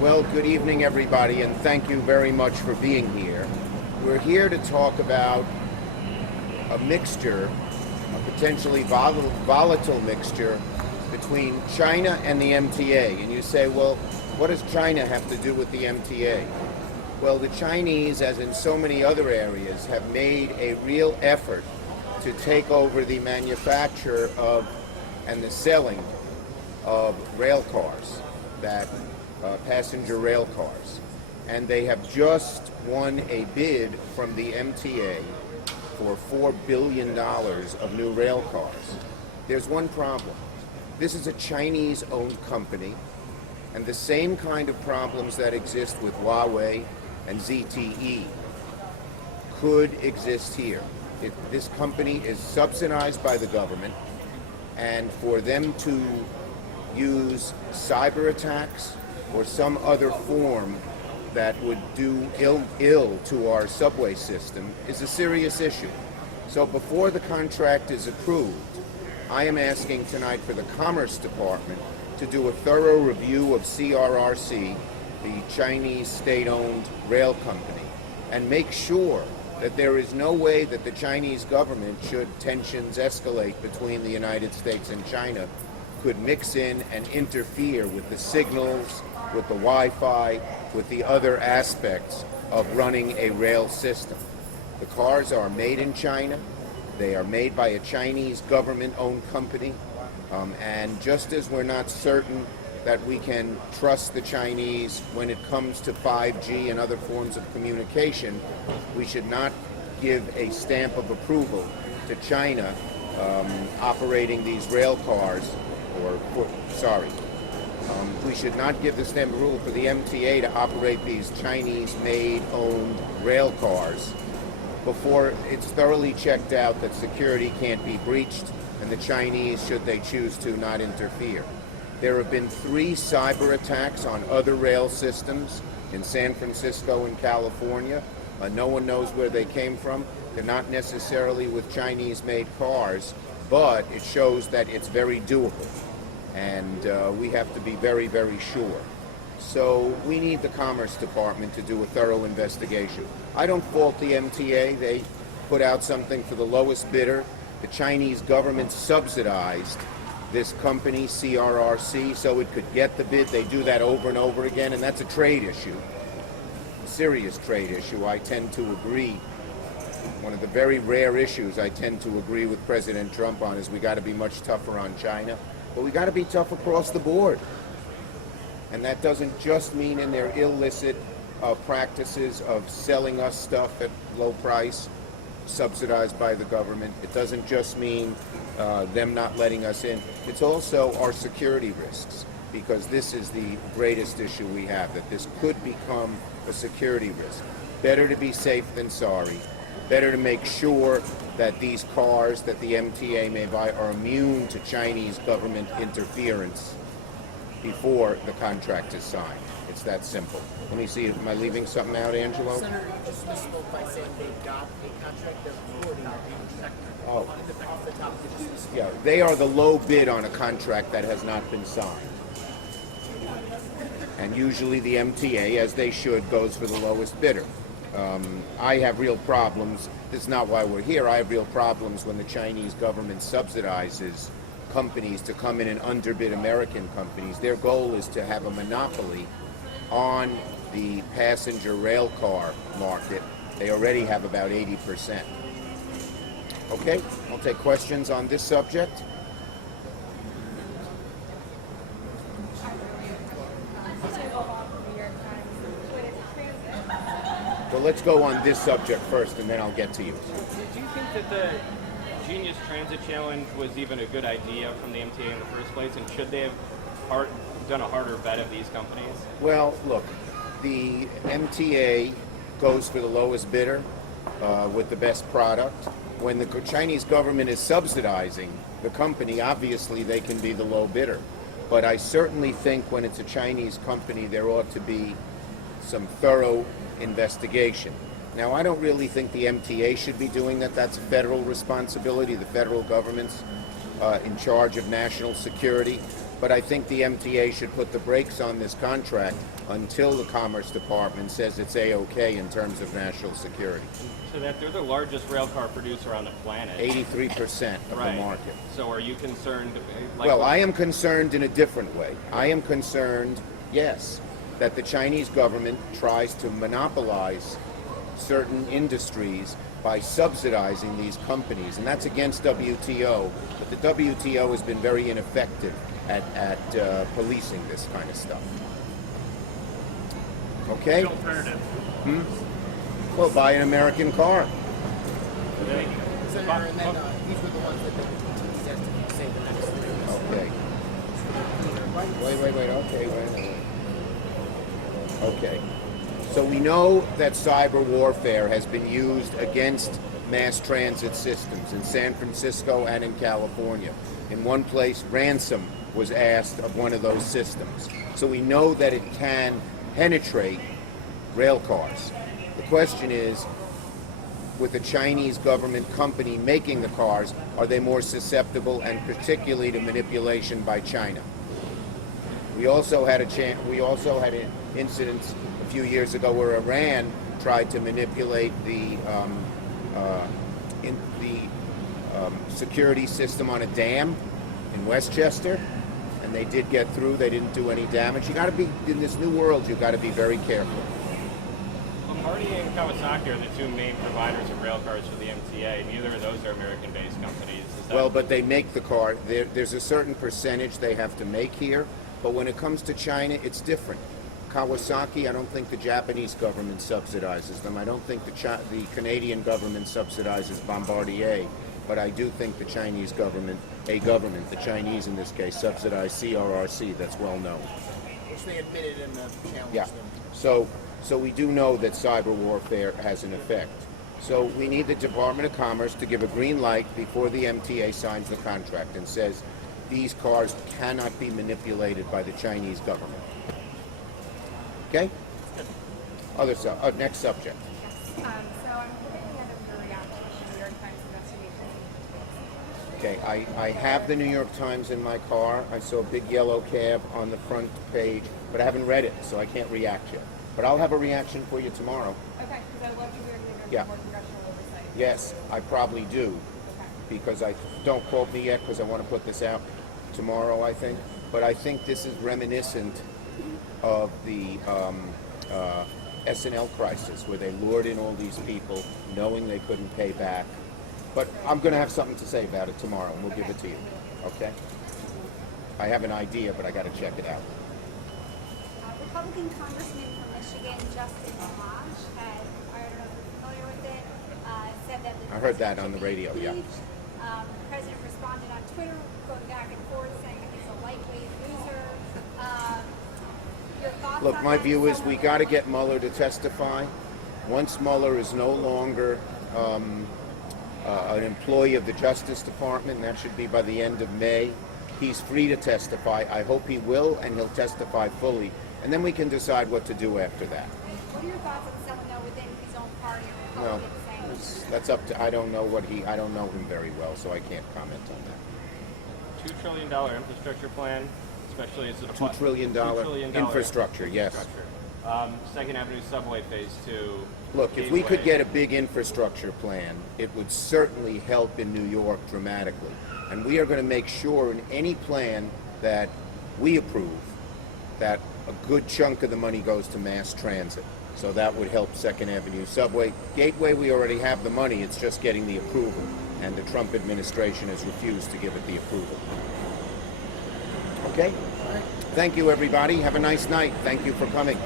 Well, good evening, everybody, and thank you very much for being here. We're here to talk about a mixture, a potentially volatile mixture between China and the MTA. And you say, well, what does China have to do with the MTA? Well, the Chinese, as in so many other areas, have made a real effort to take over the manufacture of and the selling of rail cars, passenger rail cars. And they have just won a bid from the MTA for $4 billion of new rail cars. There's one problem. This is a Chinese-owned company, and the same kind of problems that exist with Huawei and ZTE could exist here. This company is subsidized by the government, and for them to use cyber attacks or some other form that would do ill to our subway system is a serious issue. So before the contract is approved, I am asking tonight for the Commerce Department to do a thorough review of CRRC, the Chinese state-owned rail company, and make sure that there is no way that the Chinese government, should tensions escalate between the United States and China, could mix in and interfere with the signals, with the Wi-Fi, with the other aspects of running a rail system. The cars are made in China. They are made by a Chinese government-owned company. And just as we're not certain that we can trust the Chinese when it comes to 5G and other forms of communication, we should not give a stamp of approval to China operating these rail cars, we should not give the stamp of approval for the MTA to operate these Chinese-made, owned rail cars before it's thoroughly checked out that security can't be breached and the Chinese, should they choose to, not interfere. There have been 3 cyber attacks on other rail systems in San Francisco and California. No one knows where they came from. They're not necessarily with Chinese-made cars, but it shows that it's very doable. And we have to be very, very sure. So we need the Commerce Department to do a thorough investigation. I don't fault the MTA. They put out something for the lowest bidder. The Chinese government subsidized this company, CRRC, so it could get the bid. They do that over and over again, and that's a trade issue, a serious trade issue. I tend to agree. One of the very rare issues I tend to agree with President Trump on is we got to be much tougher on China, but we got to be tough across the board. And that doesn't just mean in their illicit practices of selling us stuff at low price, subsidized by the government. It doesn't just mean them not letting us in. It's also our security risks, because this is the greatest issue we have, that this could become a security risk. Better to be safe than sorry. Better to make sure that these cars that the MTA may buy are immune to Chinese government interference before the contract is signed. It's that simple. Let me see, am I leaving something out, Angelo? Senator, you just misspoke by saying they got a contract before the sector. Oh. Off the top, you just misspoke. Yeah, they are the low bid on a contract that has not been signed. And usually the MTA, as they should, goes for the lowest bidder. I have real problems. This is not why we're here. I have real problems when the Chinese government subsidizes companies to come in and underbid American companies. Their goal is to have a monopoly on the passenger rail car market. They already have about 80%. Okay, I'll take questions on this subject. Well, let's go on this subject first, and then I'll get to you. Do you think that the Genius Transit Challenge was even a good idea from the MTA in the first place, and should they have done a harder vet of these companies? Well, look, the MTA goes for the lowest bidder with the best product. When the Chinese government is subsidizing the company, obviously they can be the low bidder. But I certainly think when it's a Chinese company, there ought to be some thorough investigation. Now, I don't really think the MTA should be doing that. That's a federal responsibility. The federal government's in charge of national security. But I think the MTA should put the brakes on this contract until the Commerce Department says it's A-OK in terms of national security. So that they're the largest rail car producer on the planet. 83% of Right. the market. So are you concerned? Like, Well, I am concerned in a different way. I am concerned, yes, that the Chinese government tries to monopolize certain industries by subsidizing these companies, and that's against WTO. But the WTO has been very ineffective at policing this kind of stuff. Okay? Alternative. Well, buy an American car. Senator, and then these were the ones that the TVs estimate say the next 3 years. Okay. Wait. Okay, wait. Okay. So we know that cyber warfare has been used against mass transit systems in San Francisco and in California. In one place, ransom was asked of one of those systems. So we know that it can penetrate rail cars. The question is, with the Chinese government company making the cars, are they more susceptible, and particularly to manipulation by China? We also had incidents a few years ago where Iran tried to manipulate the security system on a dam in Westchester, and they did get through. They didn't do any damage. You got to be in this new world. You got to be very careful. Lombardi and Kawasaki are the two main providers of rail cars for the MTA. Neither of those are American-based companies. Is that Well, but they make the car. There's a certain percentage they have to make here, but when it comes to China, it's different. Kawasaki, I don't think the Japanese government subsidizes them. I don't think the Canadian government subsidizes Bombardier, but I do think the Chinese government, the Chinese in this case, subsidize CRRC. That's well known. Which they admitted in the challenge Yeah. them. So we do know that cyber warfare has an effect. So we need the Department of Commerce to give a green light before the MTA signs the contract and says these cars cannot be manipulated by the Chinese government. Okay? Next subject. So I'm hoping to get a reaction to the New York Times investigation. Okay, I have the New York Times in my car. I saw a big yellow cab on the front page, but I haven't read it, so I can't react yet. But I'll have a reaction for you tomorrow. Okay, because I'd love to hear if there's Yeah. more congressional oversight. Yes, I probably do, Okay. because don't quote me yet, because I want to put this out tomorrow, I think. But I think this is reminiscent of the S&L crisis, where they lured in all these people knowing they couldn't pay back. But I'm going to have something to say about it tomorrow, and we'll give it to you. Okay? I have an idea, but I got to check it out. Republican Congressman from Michigan, Justin Amash, had, I don't know if you're familiar with it, said that the I heard that on the president radio, should be yeah. impeached. The president responded on Twitter, going back and forth, saying that he's a lightweight loser. Your thoughts Look, on my that? view is we Someone- got to get Mueller to testify. Once Mueller is no longer an employee of the Justice Department, and that should be by the end of May, he's free to testify. I hope he will, and he'll testify fully. And then we can decide what to do after that. What are your thoughts on someone though within his own party or Well, Republican saying? that's up to, I don't know him very well, so I can't comment on that. $2 trillion infrastructure plan, especially as a $2 trillion $2 trillion infrastructure, yes. Second Avenue Subway Phase 2. Look, if we could Gateway. get a big infrastructure plan, it would certainly help in New York dramatically. And we are going to make sure in any plan that we approve that a good chunk of the money goes to mass transit. So that would help Second Avenue Subway. Gateway, we already have the money, it's just getting the approval. And the Trump administration has refused to give it the approval. Okay? Thank you, everybody. Have a nice night. Thank you for coming.